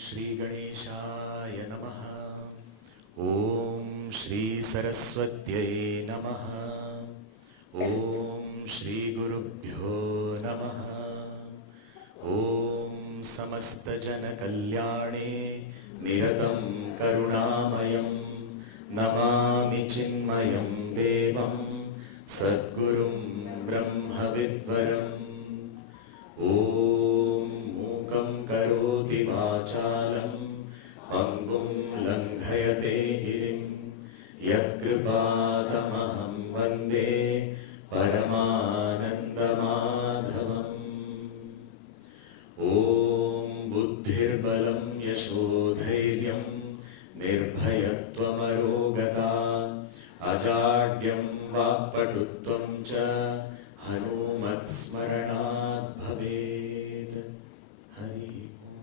Shri Ganeshaya Namaha. Om Shri Saraswatyai Namaha. Om Shri Gurubhyo Namaha. Om Samasta Jana Kalyane Niratam Karunamayam Namami Chinmayam Devam Sadgurum Brahmavidvaram. Om Mukam Karoti Vachalam Pangum Langhayate Girim Yatkripatamaham Vande Paramananda Madhavam. Om Buddhir Balam Yashodhairyam Nirbhayatvam Arogata Ajadyam Vapatutvam Cha Hanumat Smaranat Bhavet. Hari Om.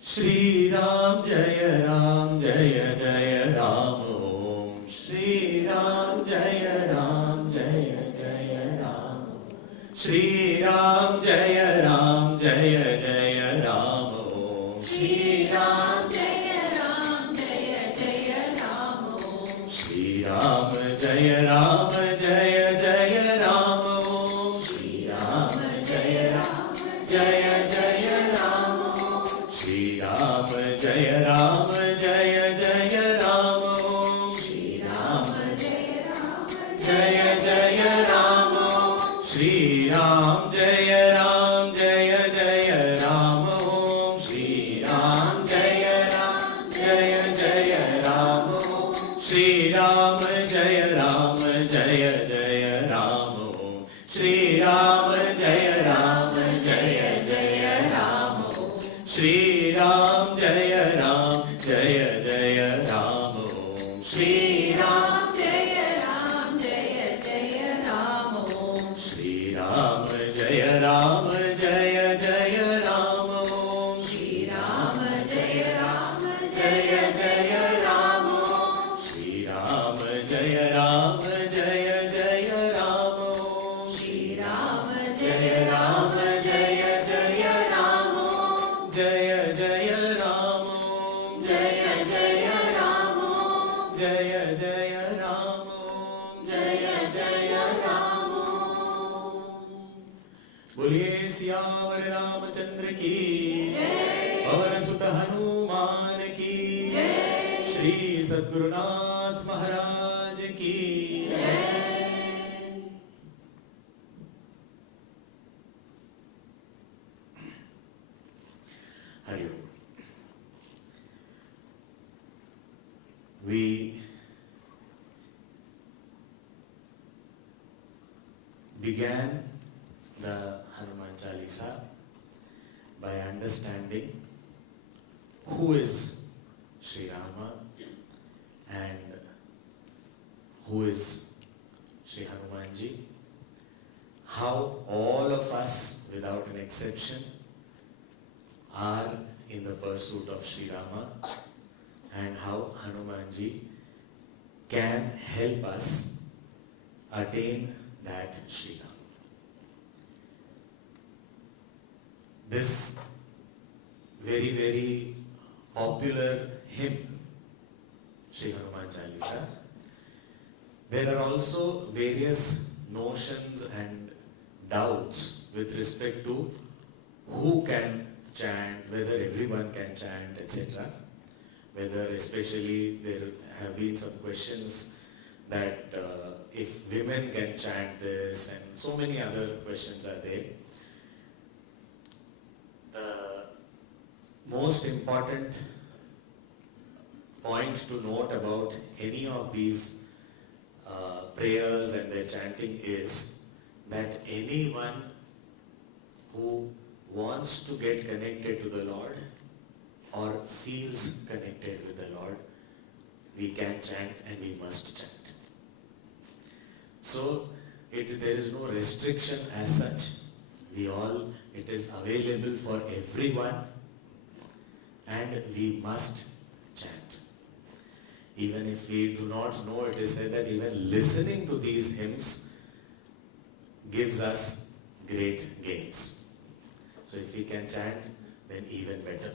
Shri Ram Jaya Ram Jaya Jaya Ram Om. Shri Ram Jaya Ram Jaya Jaya Ram. Shri Ram Jaya Ram Jaya Jaya Ram Om. Shri Ram Jaya Ram Jaya Jaya Ram Om. Shri Ram Jaya Ram Jaya Jaya Ram Om. Shri Ram Jaya Ram Jaya Jaya Ram Om. Shri Ram Jaya Ram Jaya Jaya Ram Om. Shri Ram Jaya Ram Jaya Jaya Ram Om. Shri Ram Jaya Ram Jaya Jaya Ram Om. Shri Ram Jaya Ram Jaya Jaya Ram Om. Shri Ram Jaya Ram Jaya Jaya Ram Om. Shri Ram Jaya Ram Jaya Jaya Ram Om. Shri Ram Jaya Ram Jaya Jaya Ram Om. Shri Ram Jaya Ram Jaya Jaya Ram Om. Shri Ram Jaya Ram Jaya Jaya Ram Om. Shri Ram Jaya Ram Jaya Jaya Ram Om. Shri Ram Jaya Ram Jaya Jaya Ram Om. Shri Ram Jaya Ram Jaya Jaya Ram Om. Jaya Jaya Ram Om. Jaya Jaya Ram Om. Jaya Jaya Ram Om. Jaya Jaya Ram Om. बोलिए सियावर रामचंद्र की जय। पवन सुत हनुमान की जय। श्री सद्गुरुनाथ महाराज की जय। हरि ओम। We began the Hanuman Chalisa by understanding who is Sri Rama and who is Sri Hanumanji, how all of us without an exception are in the pursuit of Sri Rama, and how Hanumanji can help us attain that Sri Rama. This very, very popular hymn, Sri Hanuman Chalisa, there are also various notions and doubts with respect to who can chant, whether everyone can chant, etc. Whether especially there have been some questions that if women can chant this, and so many other questions are there. The most important point to note about any of these prayers and their chanting is that anyone who wants to get connected to the Lord or feels connected with the Lord, we can chant and we must chant. So there is no restriction as such. It is available for everyone and we must chant. Even if we do not know, it is said that even listening to these hymns gives us great gains. So if we can chant, then even better.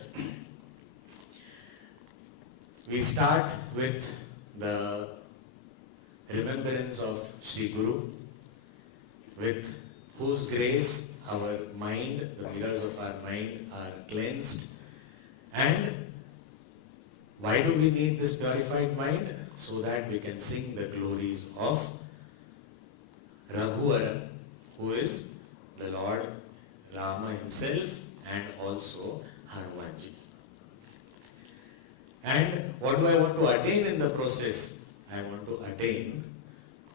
We start with the remembrance of Sri Guru, with whose grace our mind, the mirrors of our mind are cleansed. And why do we need this purified mind? So that we can sing the glories of Raghuvara, who is the Lord Rama himself and also Hanumanji. And what do I want to attain in the process? I want to attain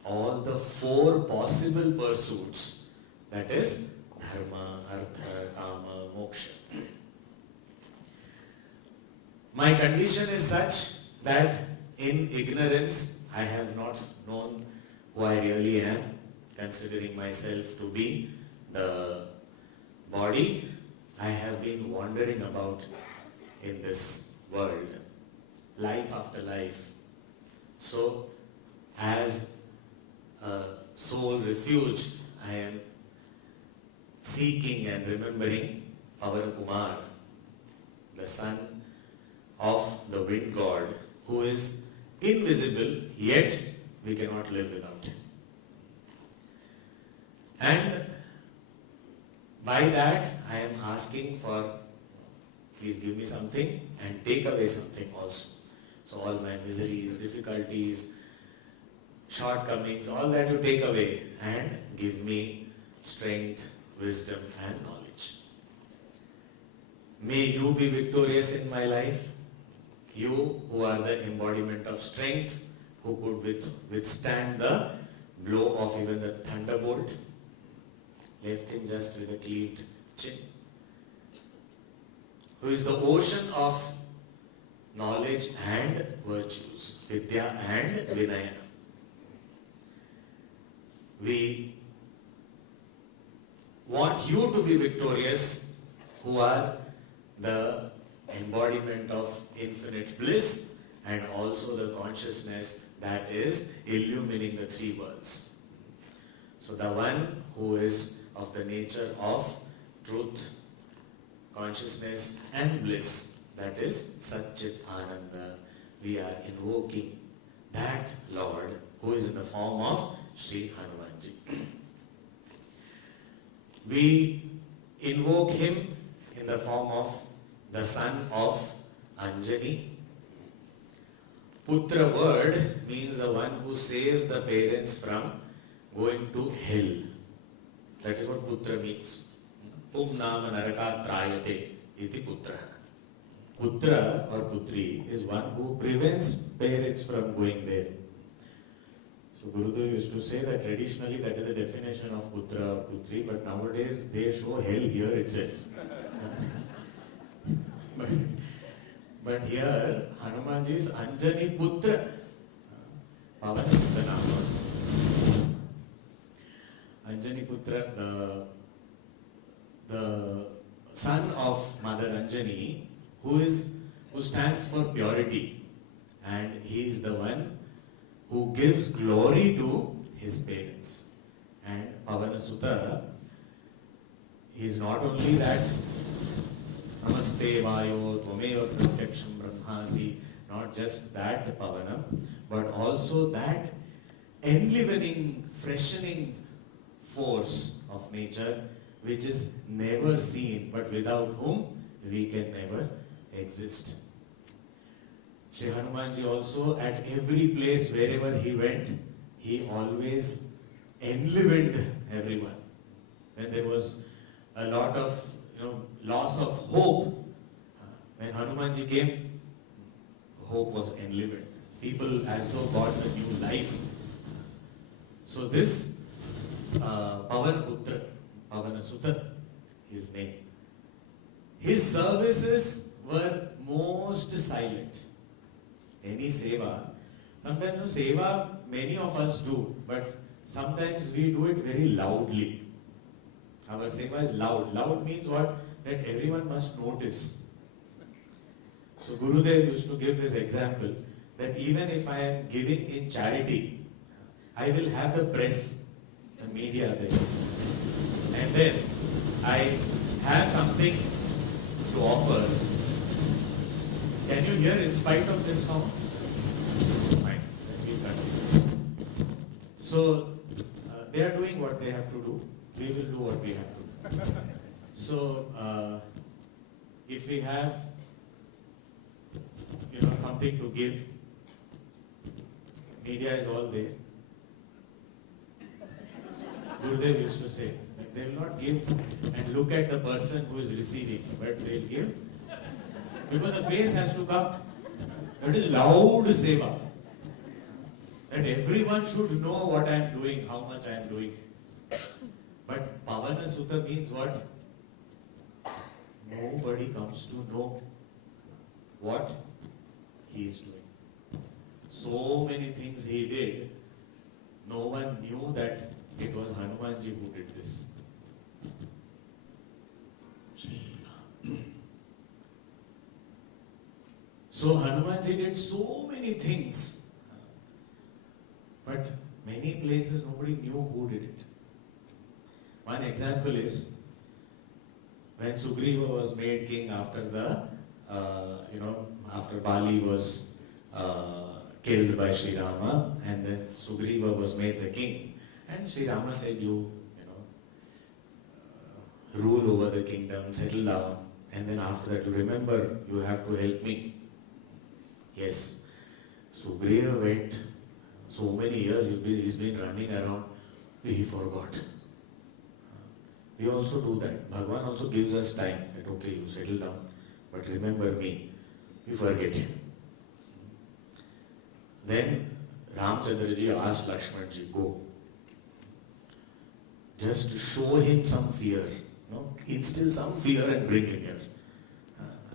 all the 4 possible pursuits, that is Dharma, Artha, Kama, Moksha. My condition is such that in ignorance I have not known who I really am, considering myself to be the body. I have been wandering about in this world, life after life. So, as a soul refuge, I am seeking and remembering Pavan Kumar, the son of the wind god, who is invisible, yet we cannot live without him. And by that, I am asking for, please give me something and take away something also. So all my miseries, difficulties, shortcomings, all that you take away and give me strength, wisdom and knowledge. May you be victorious in my life. You who are the embodiment of strength, who could withstand the blow of even the thunderbolt, left him just with a cleaved chin, who is the ocean of knowledge and virtues, Vidya and Vinaya. We want you to be victorious, who are the embodiment of infinite bliss and also the consciousness that is illumining the 3 worlds. So the one who is of the nature of truth, consciousness and bliss, that is Satchit Ananda, we are invoking that Lord who is in the form of Sri Hanumanji. We invoke him in the form of the son of Anjani. Putra word means the one who saves the parents from going to hell. That is what Putra means. Pum nama naraka trayate iti putra. Putra or Putri is one who prevents parents from going there. So Gurudev used to say that traditionally that is a definition of Putra or Putri, but nowadays they show hell here itself. But here Hanumanji is Anjani Putra. Pavan Putra. Anjani Putra, the son of Mother Anjani, who stands for purity, and he is the one who gives glory to his parents. And Pavana Sutta is not only that Namaste Vayo Tvameva Pratyaksham Brahmasi, not just that Pavana, but also that enlivening, freshening force of nature which is never seen, but without whom we can never exist. Shri Hanumanji also, at every place wherever he went, he always enlivened everyone. When there was a lot of loss of hope, when Hanumanji came, hope was enlivened. People as though got a new life. So this Pavan Putra, Pavana Sutta, his name. His services were most silent. Any seva, sometimes seva many of us do, but sometimes we do it very loudly. Our seva is loud. Loud means what? That everyone must notice. So Gurudev used to give this example that even if I am giving in charity, I will have the press, the media there. And then I have something to offer. Can you hear in spite of this song? Fine, let me continue. So, they are doing what they have to do. We will do what we have to do. So, if we have, something to give, media is all there. Gurudev used to say, they will not give and look at the person who is receiving, but they will give. Because the face has to come. That is loud Seva. That everyone should know what I am doing, how much I am doing. But Pavana Sutta means what? Nobody comes to know what he is doing. So many things he did, no one knew that it was Hanumanji who did this. So Hanumanji did so many things, but many places nobody knew who did it. One example is when Sugriva was made king after after Bali was killed by Sri Rama, and then Sugriva was made the king, and Sri Rama said, rule over the kingdom, settle down, and then after that, remember, you have to help me. Yes, Sugriva went so many years, he's been running around, he forgot. We also do that. Bhagavan also gives us time that, okay, you settle down, but remember me. We forget him. Then Ramchandraji asked Lakshmanji, go. Just show him some fear. Instill some fear and bring him here.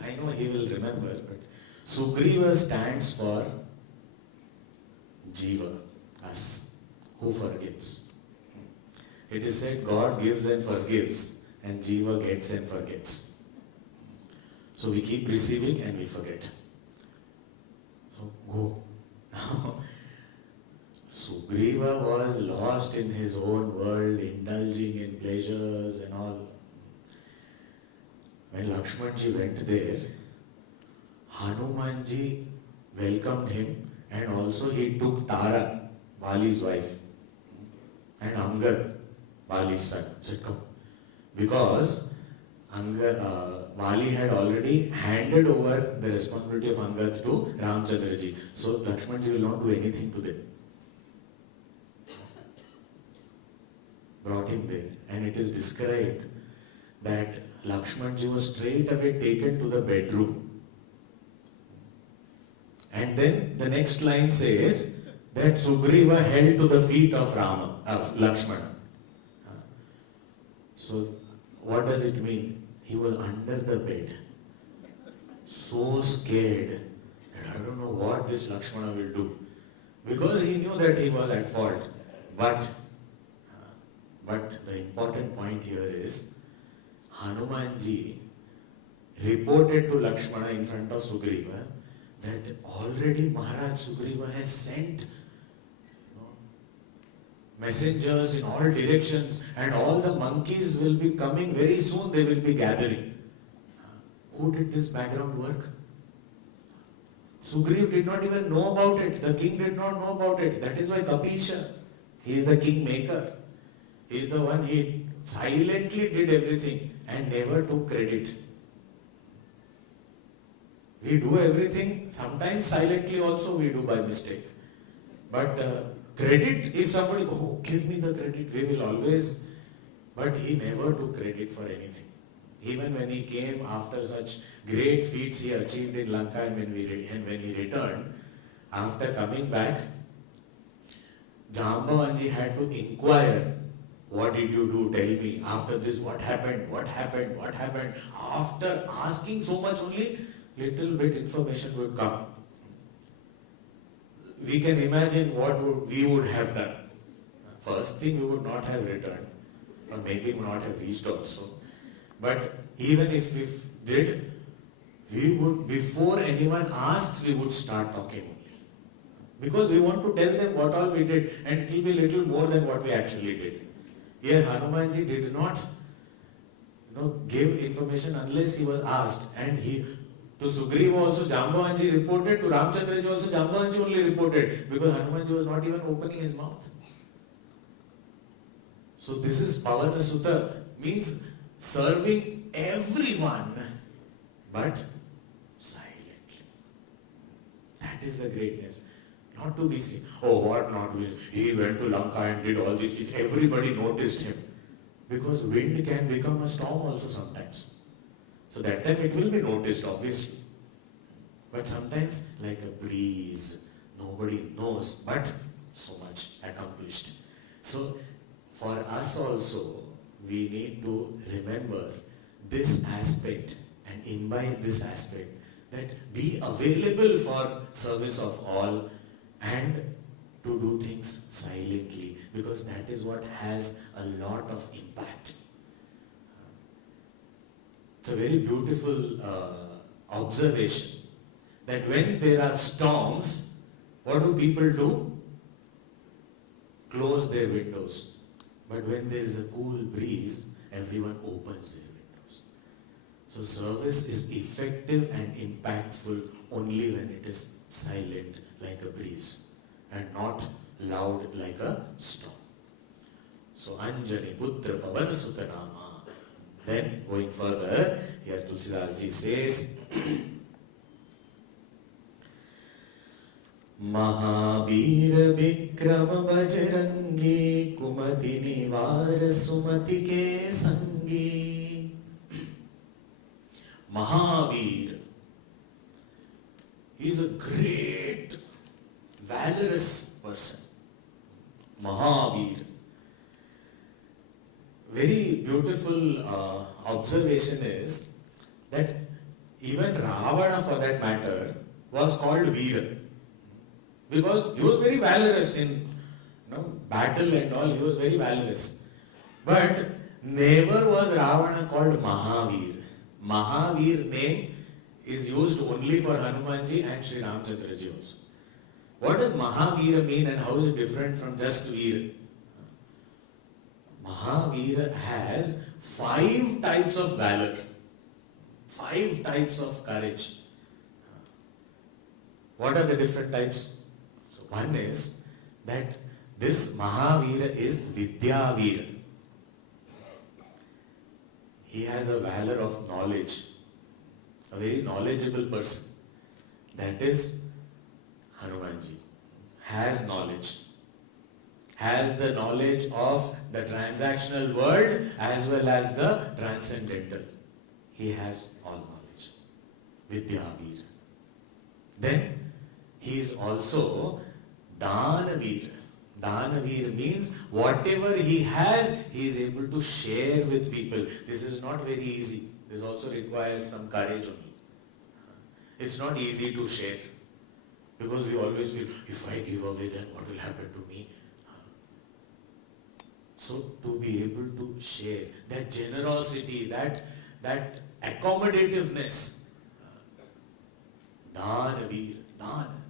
I know he will remember, but Sugriva stands for Jiva, us, who forgets. It is said God gives and forgives, and Jiva gets and forgets. So we keep receiving and we forget. So go. Sugriva was lost in his own world, indulging in pleasures and all. When Lakshmanji went there, Hanumanji welcomed him, and also he took Tara, Bali's wife, and Angad, Bali's son, said, come. Because Bali had already handed over the responsibility of Angad to Ramchandraji. So Lakshmanji will not do anything to them. Brought him there. And it is described that Lakshmanji was straight away taken to the bedroom. And then the next line says that Sugriva held to the feet of Lakshmana. So what does it mean? He was under the bed, so scared, and I don't know what this Lakshmana will do. Because he knew that he was at fault. But the important point here is, Hanumanji reported to Lakshmana in front of Sugriva that already Maharaj Sugriva has sent messengers in all directions, and all the monkeys will be coming very soon, they will be gathering. Who did this background work? Sugriva did not even know about it. The king did not know about it. That is why Kapisha, he is the king maker. He is the one, he silently did everything and never took credit. We do everything, sometimes silently also we do by mistake. But credit, if somebody, give me the credit, we will always, but he never took credit for anything. Even when he came after such great feats he achieved in Lanka, and when he returned, after coming back, Jambavanji had to inquire, what did you do, tell me, after this what happened. After asking so much, only little bit information would come. We can imagine what we would have done. First thing, we would not have returned, or maybe not have reached also. But even if we did, we would, before anyone asks, we would start talking only. Because we want to tell them what all we did, and it will be little more than what we actually did. Here Hanumanji did not give information unless he was asked, and he to Sugriva also Jambavanji reported, to Ramchandraji also Jambavanji only reported, because Hanumanji was not even opening his mouth. So this is Pavana Sutta, means serving everyone, but silently. That is the greatness. Not to be seen. Oh, what not? He went to Lanka and did all these things. Everybody noticed him. Because wind can become a storm also sometimes. So that time it will be noticed, obviously. But sometimes like a breeze, nobody knows, but so much accomplished. So for us also, we need to remember this aspect and imbibe this aspect, that be available for service of all and to do things silently, because that is what has a lot of impact. It's a very beautiful observation that when there are storms, what do people do? Close their windows. But when there is a cool breeze, everyone opens their windows. So service is effective and impactful only when it is silent like a breeze and not loud like a storm. So Anjani Putra Pavana Sutanama. Then going further, here Tulsidas ji says, Mahavir Vikrama Bajrangi Kumati Nivar Sumati Ke Sangi. Mahavir, he is a great, valorous person. Mahavir. Very beautiful observation is that even Ravana, for that matter, was called Veera. Because he was very valorous in battle and all, he was very valorous. But never was Ravana called Mahavir. Mahavir name is used only for Hanumanji and Sri Ramchandraji also. What does Mahavira mean and how is it different from just Veera? Mahavira has 5 types of valor, 5 types of courage. What are the different types? So one is that this Mahavira is Vidyavira. He has a valor of knowledge, a very knowledgeable person. That is Hanumanji. Has knowledge. Has the knowledge of the transactional world as well as the transcendental. He has all knowledge. Vidyavir. Then he is also Danavir. Danavir means whatever he has, he is able to share with people. This is not very easy. This also requires some courage only. It's not easy to share. Because we always feel, if I give away, then what will happen to me? So to be able to share, that generosity, that accommodativeness, Danavir, Dana.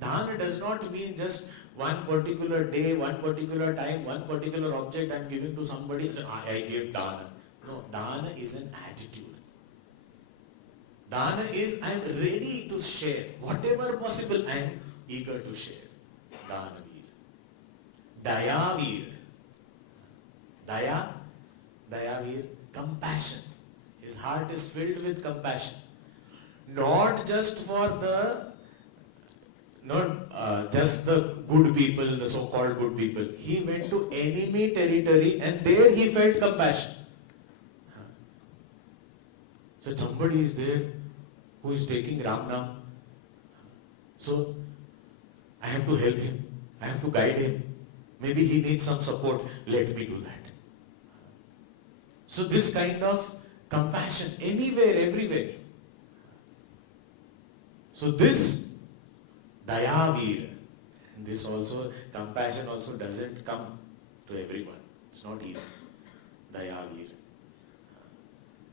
Dana does not mean just one particular day, one particular time, one particular object I am giving to somebody, I give Dana. No, Dana is an attitude. Dana is I am ready to share. Whatever possible, I am eager to share. Danavir. Dayavir. Dayavir, compassion. His heart is filled with compassion. Not just for just the good people, the so-called good people. He went to enemy territory and there he felt compassion. So somebody is there who is taking Ram Nam. So I have to help him. I have to guide him. Maybe he needs some support. Let me do that. So this kind of compassion, anywhere, everywhere. So this Dayavir, and this also, compassion also doesn't come to everyone. It's not easy. Dayavir.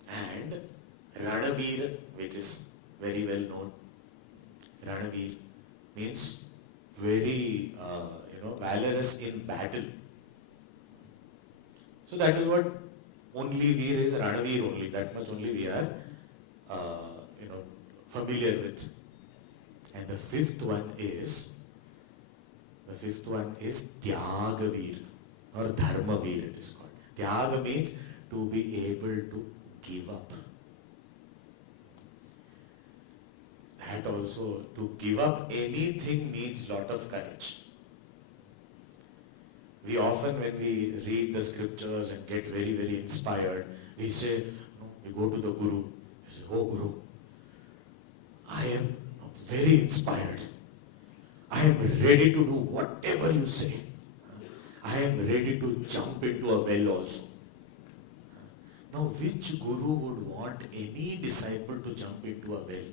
And Ranavir, which is very well known. Ranavir means very valorous in battle. So that is what only Veer is, Ranaveer only. That much only we are familiar with. And the fifth one is Tyagaveer or Dharmaveer it is called. Tyaga means to be able to give up. That also, to give up anything needs lot of courage. We often, when we read the scriptures and get very, very inspired, we say, we go to the Guru, we say, oh Guru, I am very inspired. I am ready to do whatever you say. I am ready to jump into a well also. Now, which Guru would want any disciple to jump into a well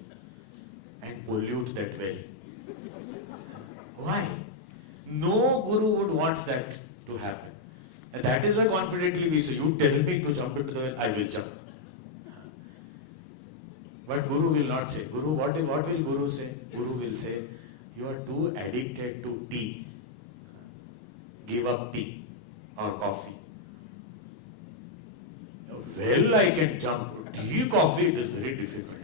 and pollute that well? Why? No Guru would want that to happen. And that is why confidently we say, you tell me to jump into the well, I will jump. But Guru will not say. Guru, what will Guru say? Guru will say, you are too addicted to tea. Give up tea or coffee. Well, I can jump. Tea, coffee, it is very difficult.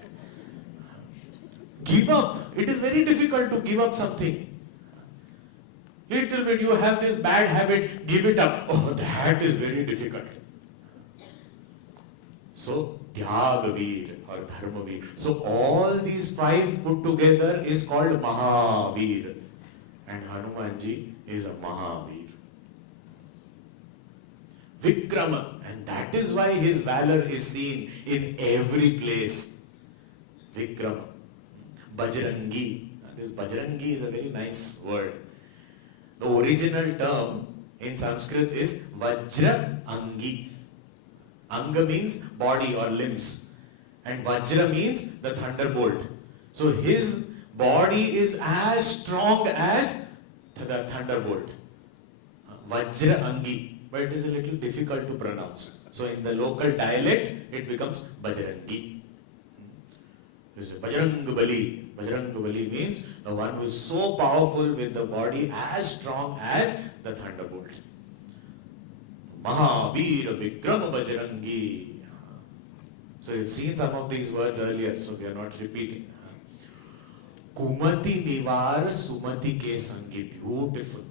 Give up. It is very difficult to give up something. Little bit you have this bad habit, give it up. Oh, that is very difficult. So, Tyagaveer or Dharmaveer. So, all these five put together is called Mahavir. And Hanumanji is a Mahavir. Vikrama. And that is why his valor is seen in every place. Vikrama. Bajrangi. This Bajrangi is a very nice word. The original term in Sanskrit is Vajra Angi. Anga means body or limbs. And Vajra means the thunderbolt. So his body is as strong as the thunderbolt. Vajra Angi. But it is a little difficult to pronounce. So in the local dialect, it becomes Bajrangi. Bajrang Bali. Bajrang Bali means the one who is so powerful with the body as strong as the thunderbolt. Mahavir Vikrama Bajrangi. So you've seen some of these words earlier, so we are not repeating. Kumati Nivar Sumati Ke Sangi. Beautiful.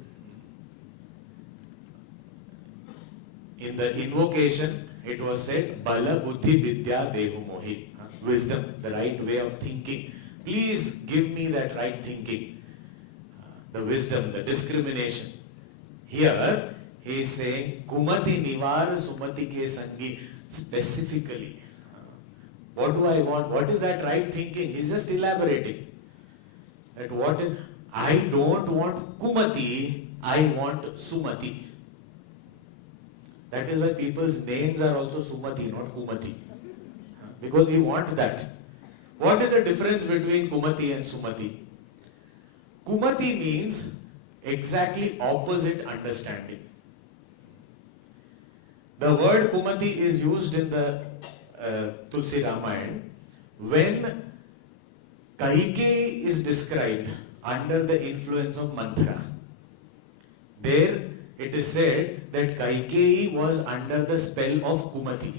In the invocation, it was said, Bala Buddhi Vidya Dehu Mohi. Wisdom, the right way of thinking. Please give me that right thinking. The wisdom, the discrimination. Here, he is saying, Kumati Nivar Sumati Ke Sangi. Specifically. What do I want? What is that right thinking? He's just elaborating. That what is, I don't want Kumati, I want Sumati. That is why people's names are also Sumati, not Kumati. Because we want that. What is the difference between Kumati and Sumati? Kumati means exactly opposite understanding. The word Kumati is used in the Tulsi Ramayana when Kaikeyi is described under the influence of mantra. There it is said that Kaikeyi was under the spell of Kumati.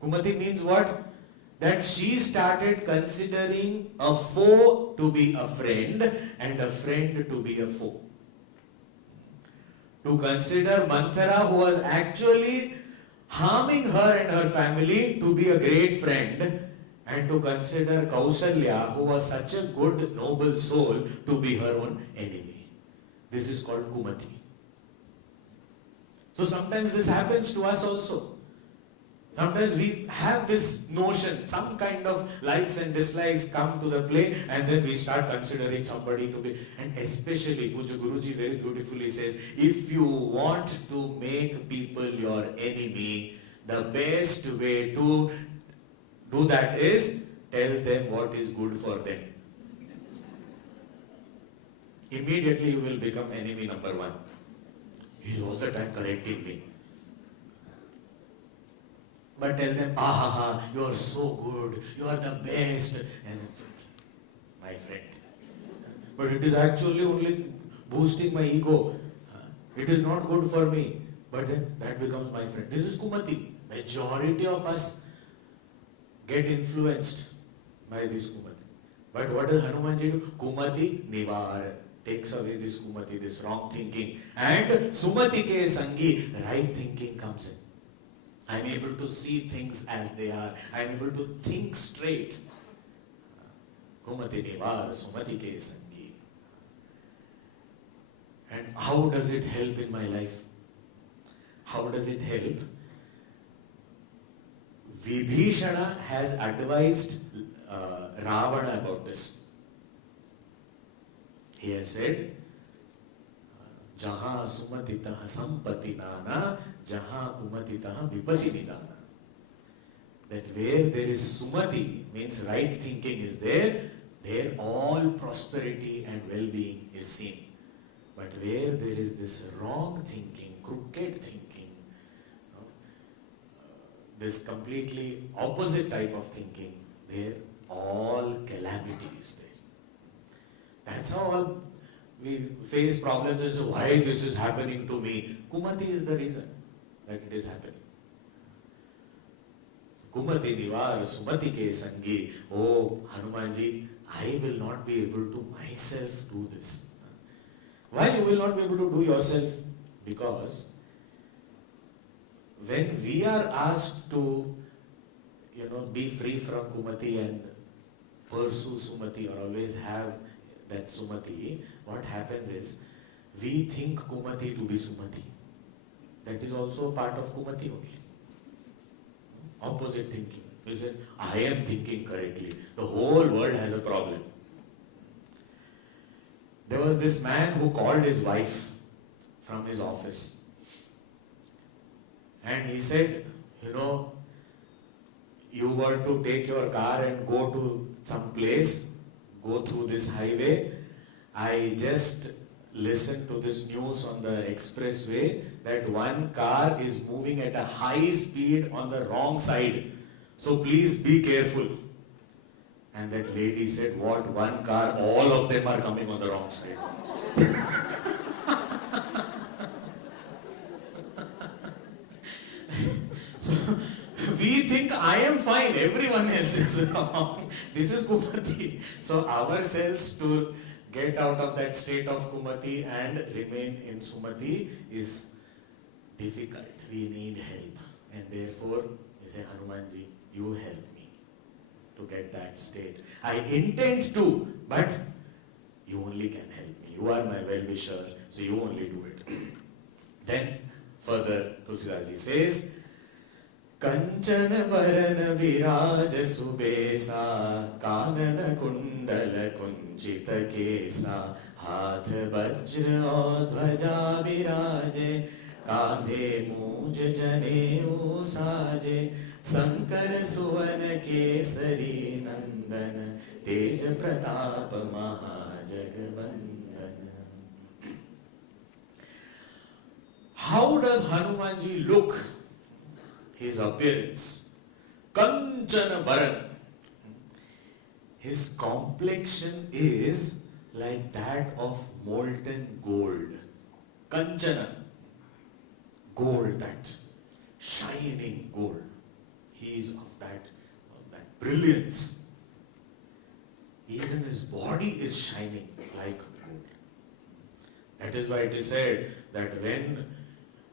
Kumati means what? That she started considering a foe to be a friend and a friend to be a foe. To consider Manthara, who was actually harming her and her family, to be a great friend, and to consider Kausalya, who was such a good, noble soul, to be her own enemy. This is called Kumati. So sometimes this happens to us also. Sometimes we have this notion, some kind of likes and dislikes come to the play, and then we start considering somebody to be, and especially Puja Guruji very beautifully says, if you want to make people your enemy, the best way to do that is tell them what is good for them. Immediately you will become enemy number one. He is all the time correcting me. But tell them, you are so good, you are the best. And my friend, but it is actually only boosting my ego. It is not good for me. But then that becomes my friend. This is Kumati. Majority of us get influenced by this Kumati. But what does Hanumanji do? Kumati Nivar. Takes away this Kumati, this wrong thinking. And Sumati ke Sangi, right thinking comes in. I am able to see things as they are. I am able to think straight. Kumati Nivar, Sumati ke Sangi. And how does it help in my life? How does it help? Vibhishana has advised Ravana about this. He has said, Jaha sumatitaha sampati nana, jaha kumatitaha vipati nidana. That where there is sumati, means right thinking is there all prosperity and well-being is seen. But where there is this wrong thinking, crooked thinking, this completely opposite type of thinking, there all calamity is there. That's how we face problems and say, why this is happening to me? Kumati is the reason that it is happening. Kumati nivar sumati ke sangi. Oh, Hanumanji, I will not be able to myself do this. Why you will not be able to do yourself? Because when we are asked to, be free from Kumati and pursue Sumati or always have that Sumati, what happens is, we think Kumati to be Sumati. That is also a part of Kumati only. Opposite thinking. You say, I am thinking correctly. The whole world has a problem. There was this man who called his wife from his office. And he said, you were to take your car and go to some place, go through this highway. I just listened to this news on the expressway that one car is moving at a high speed on the wrong side. So please be careful. And that lady said, what, one car? All of them are coming on the wrong side. So, we think I am fine, everyone else is wrong. This is Kumati. So ourselves to get out of that state of Kumati and remain in Sumati is difficult. We need help. And therefore, we say, Hanumanji, you help me to get that state. I intend to, but you only can help me. You are my well-wisher, so you only do it. Then, further, Tulsidas says, Kanchana varana viraja subesa, kanana kundala kunchita kesa, hath vajra dhvaja viraje, kandhe muj jane usaje, sankar suvana kesari nandana, tej pratap mahajagavandana. How does Hanumanji look? His appearance. Kanchana Bharan. His complexion is like that of molten gold. Kanchana. Gold, that shining gold. He is of that brilliance. Even his body is shining like gold. That is why it is said that when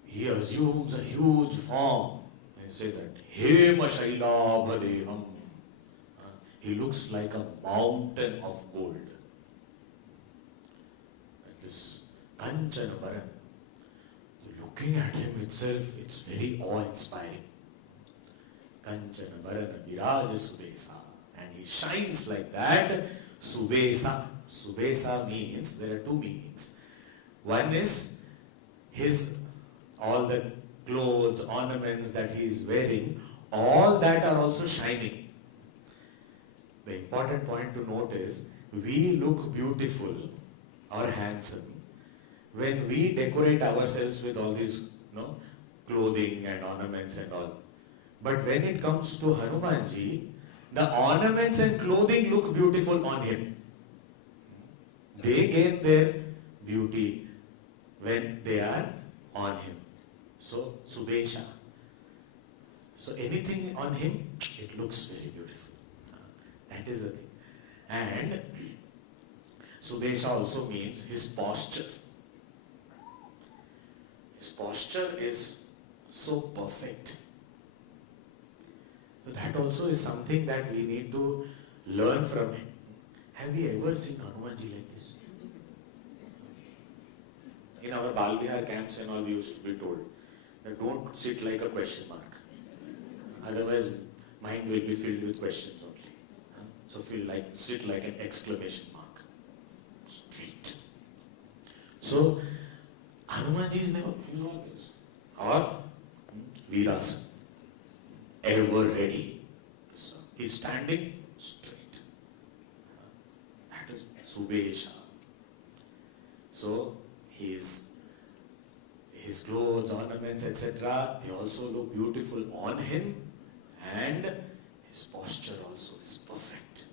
he assumes a huge form, they say that Hema Shaila Bhadeham. He looks like a mountain of gold. And this Kanchana Bharan, looking at him itself, it's very awe-inspiring. Kanchana Bharana Viraja Subesa. And he shines like that. Subesa. Subesa means, there are two meanings. One is all the clothes, ornaments that he is wearing, all that are also shining. The important point to note is, we look beautiful or handsome when we decorate ourselves with all these clothing and ornaments and all. But when it comes to Hanumanji, the ornaments and clothing look beautiful on him. they gain their beauty when they are on him. So, Subesha. So anything on him, it looks very beautiful. That is the thing. And Subesha also means his posture. His posture is so perfect. So that also is something that we need to learn from him. Have you ever seen Hanumanji like this? In our Balvihar camps and all, we used to be told that don't sit like a question mark. Otherwise, mind will be filled with questions only. So sit like an exclamation mark. Straight. So, Hanumanji is never, he's always, or Virasa, ever ready. So, he's standing straight. That is Subesha. So, his clothes, ornaments, etc., they also look beautiful on him, and his posture also is perfect.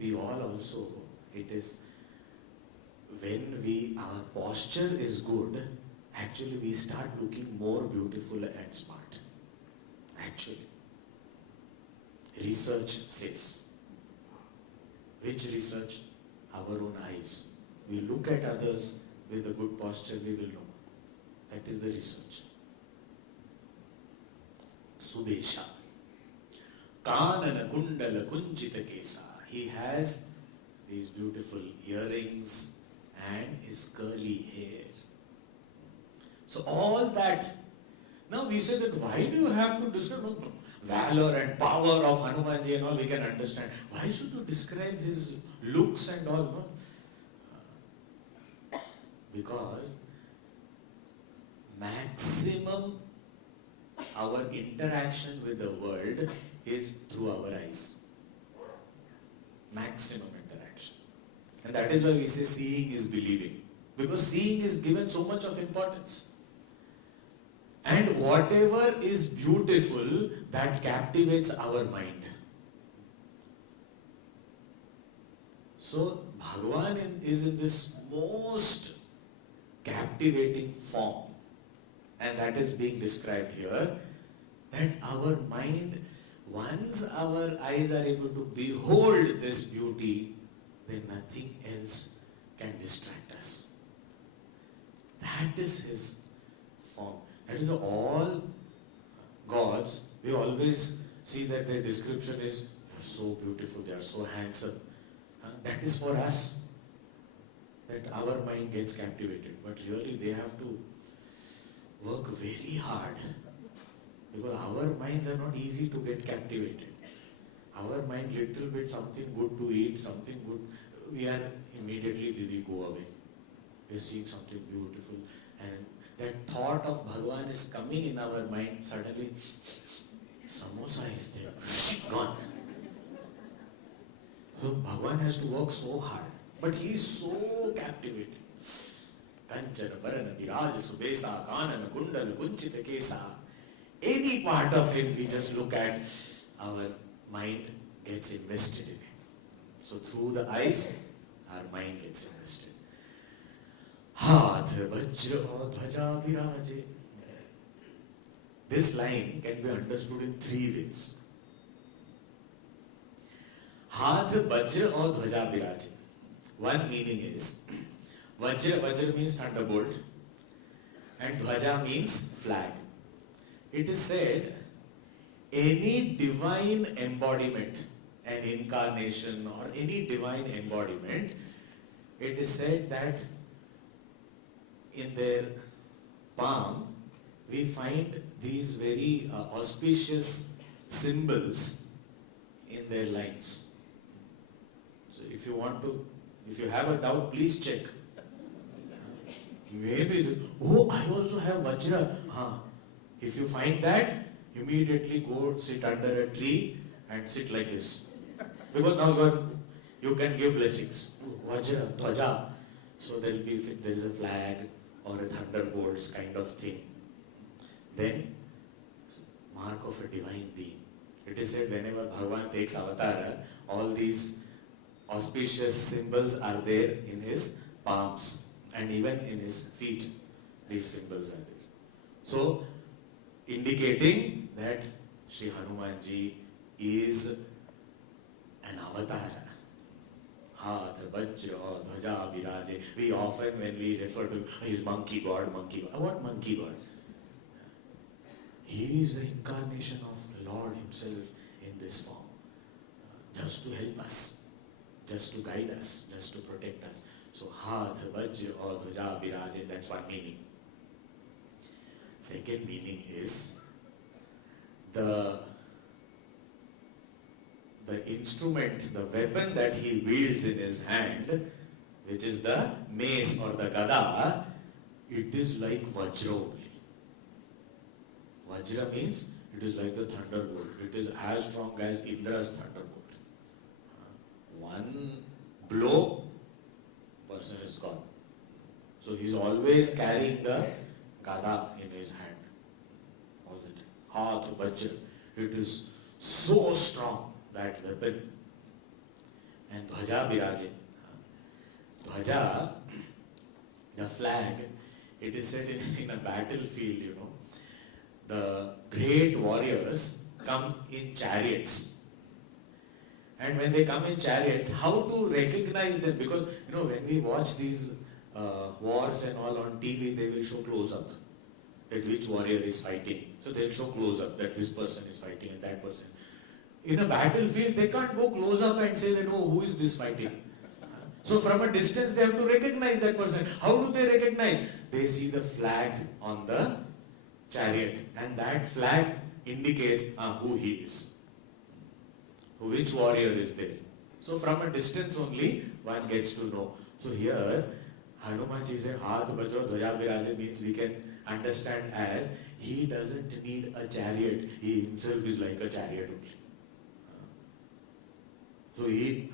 We all also, it is when our posture is good, actually we start looking more beautiful and smart. Actually. Research says. Which research? Our own eyes. We look at others with a good posture, we will know. That is the research. Subesha. Kanana kundala kunchita kesa. He has these beautiful earrings and his curly hair. So all that. Now we say that why do you have to describe valor and power of Hanumanji and all? We can understand. Why should you describe his looks and all? No? Because maximum our interaction with the world is through our eyes. Maximum interaction. And that is why we say seeing is believing. Because seeing is given so much of importance. And whatever is beautiful, that captivates our mind. So, Bhagavan is in this most captivating form. And that is being described here. That our mind, once our eyes are able to behold this beauty, then nothing else can distract us. That is his form. That is all gods. We always see that their description is, they are so beautiful, they are so handsome. That is for us. That our mind gets captivated. But really they have to work very hard. Because our minds are not easy to get captivated. Our mind, little bit something good to eat, something good, we are immediately, we go away. We are seeing something beautiful. And that thought of Bhagavan is coming in our mind, suddenly, samosa is there, gone. So Bhagavan has to work so hard. But he is so captivating. Kanchana Varana Viraj Subesa Kanana Kundala Kunchita Kesa. Any part of him we just look at, our mind gets invested in him. So through the eyes, our mind gets invested. Haath Vajra aur Dhwaja Viraje. This line can be understood in three ways. Haath Vajra aur Dhwaja Viraje. One meaning is, Vajra means thunderbolt, and Dhwaja means flag. It is said, any divine embodiment, an incarnation or any divine embodiment, it is said that in their palm, we find these very auspicious symbols in their lines. So if you have a doubt, please check. Maybe this, oh, I also have Vajra. If you find that, immediately go sit under a tree and sit like this. Because now you can give blessings. Vajra, Dhwaja. So there will be, if there is a flag or a thunderbolts kind of thing. Then, mark of a divine being. It is said whenever Bhagavan takes avatar, all these auspicious symbols are there in his palms and even in his feet. These symbols are there. So, indicating that Sri Hanumanji is an avatar. Hath, Vajra, Dhwaja, Viraje. We often, when we refer to him, he is monkey god, monkey god. What monkey god? He is the incarnation of the Lord himself in this form. Just to help us, just to guide us, just to protect us. So, Hath, Vajra, Dhwaja, Viraje, that's one meaning. Second meaning is the instrument, the weapon that he wields in his hand, which is the mace or the gada, it is like Vajra only. Vajra means it is like the thunderbolt. It is as strong as Indra's thunderbolt. One blow, person is gone. So he is always carrying the gada in his hand. All the time. Hath, Vajra. It is so strong, that weapon. And Dhwaja Viraje. Dhwaja, the flag, it is said in a battlefield, the great warriors come in chariots. And when they come in chariots, how to recognize them? Because, when we watch these wars and all on TV, they will show close up that which warrior is fighting. So they'll show close up that this person is fighting and that person. In a battlefield, they can't go close up and say that, oh, who is this fighting? So from a distance, they have to recognize that person. How do they recognize? They see the flag on the chariot, and that flag indicates who he is. Which warrior is there. So from a distance only, one gets to know. So here, Hanumanji said, Hath, Vajra, Dhwaja, Viraje means we can understand as he doesn't need a chariot. He himself is like a chariot only.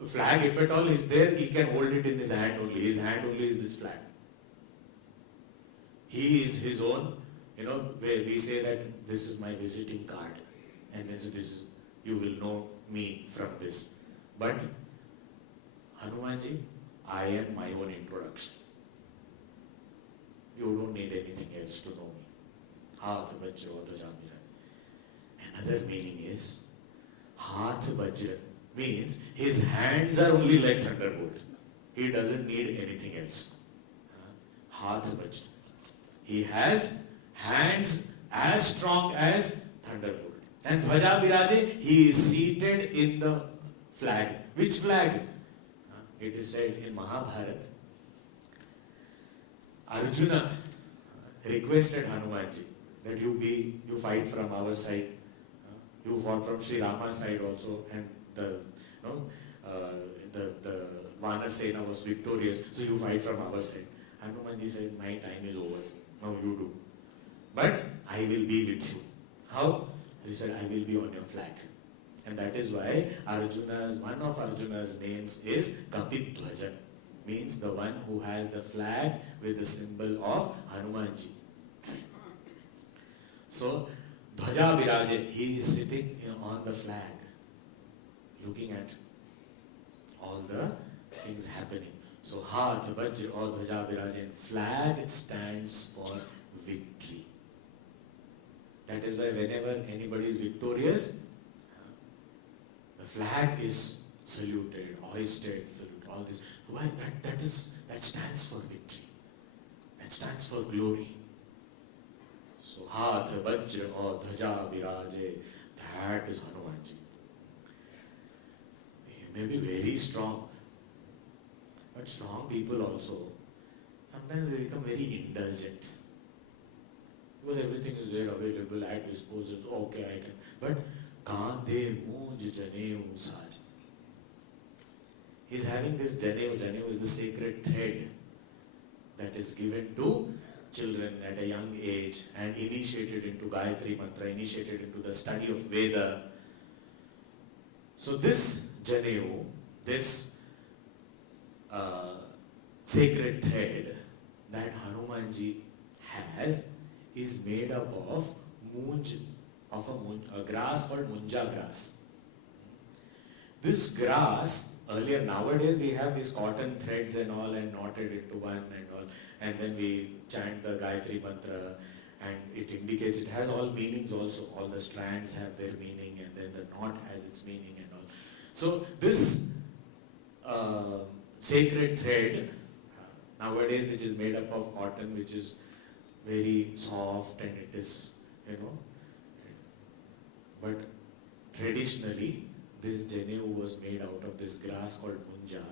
So flag, if at all is there, he can hold it in his hand only. His hand only is this flag. He is his own, where we say that this is my visiting card. And then you will know me from this. But Hanumanji, I am my own introduction. You don't need anything else to know me. Hath, Vajra, Dhwaja, Viraje. Another meaning is, Hath, Vajra means his hands are only like thunderbolt. He doesn't need anything else. Hath, Vajra. He has hands as strong as thunderbolt. And Dhwaja Viraje, he is seated in the flag. Which flag? It is said in Mahabharata, Arjuna requested Hanumanji that you fight from our side. You fought from Sri Rama's side also, and the Vanar Sena was victorious, so you fight from our side. Hanumanji said, my time is over. Now you do. But I will be with you. How? He said, I will be on your flag. And that is why one of Arjuna's names is Kapidhwaja. Means the one who has the flag with the symbol of Hanumanji. So, Dhwaja Viraje, he is sitting on the flag, looking at all the things happening. So, Hath, Vajra or Dhwaja Viraje, flag stands for victory. That is why whenever anybody is victorious, the flag is saluted, hoisted, all this. Why? That stands for victory. That stands for glory. So, Hath, Vajra or Dhwaja Viraje, that is Hanumanji. He may be very strong, but strong people also, sometimes they become very indulgent. Because everything is there available at disposal. Okay, I can. But Kande Muj Janeu Saj. He's having this Janeu. Janeu is the sacred thread that is given to children at a young age and initiated into Gayatri Mantra, initiated into the study of Veda. So this Janeu, this sacred thread that Hanumanji has is made up of a grass called munja grass. This grass earlier, nowadays we have these cotton threads and all and knotted into one and all, and then we chant the Gayatri mantra, and it indicates, it has all meanings also. All the strands have their meaning, and then the knot has its meaning and all. So this sacred thread nowadays, which is made up of cotton, which is very soft, and it is, but traditionally this Jenu was made out of this grass called munja,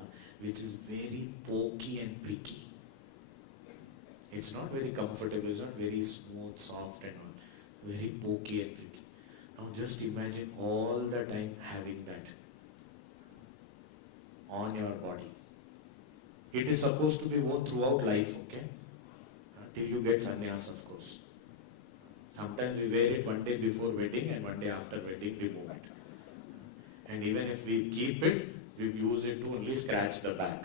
which is very pokey and pricky. It's not very comfortable, it's not very smooth, soft and all. Very pokey and pricky. Now just imagine all the time having that on your body. It is supposed to be worn throughout life, okay? Till you get sannyas, of course. Sometimes we wear it one day before wedding and one day after wedding we move it. And even if we keep it, we use it to only scratch the back.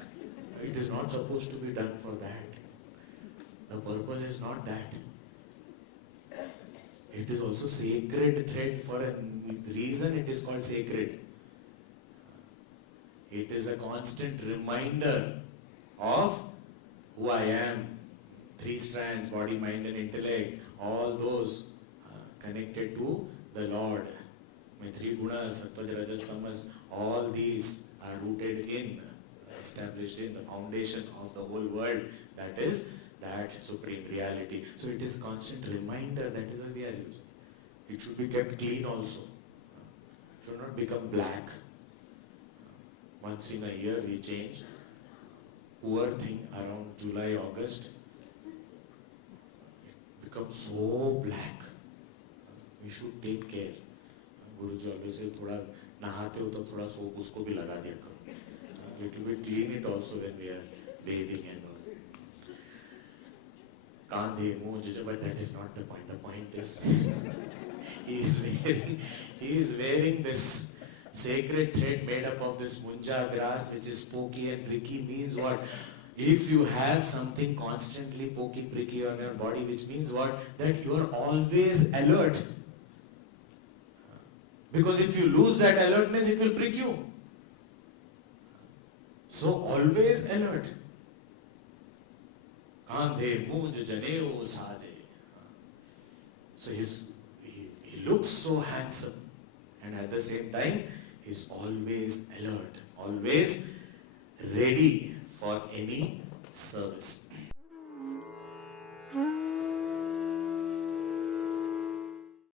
It is not supposed to be done for that. The purpose is not that. It is also sacred thread. For a reason it is called sacred. It is a constant reminder of who I am. 3 strands, body, mind and intellect, all those connected to the Lord. My 3 gunas, sattva, rajas, tamas, all these are rooted in, established in the foundation of the whole world. That is that supreme reality. So it is constant reminder, that is why we are using. It should be kept clean also. It should not become black. Once in a year we change. Poor thing, around July, August, it becomes so black. We should take care. Guruji always says, थोड़ा नहाते हो तो थोड़ा soap उसको भी लगा दिया करो. Little bit clean it also when we are bathing and all. Kandhe, Mooj, but that is not the point. The point is, he is wearing this sacred thread made up of this munja grass, which is pokey and pricky. Means what? If you have something constantly pokey, pricky on your body, which means what? That you are always alert. Because if you lose that alertness, it will prick you. So always alert. Kandhe, Mooj, Janeo, Saje. So he looks so handsome. And at the same time, he's always alert. Always ready for any service.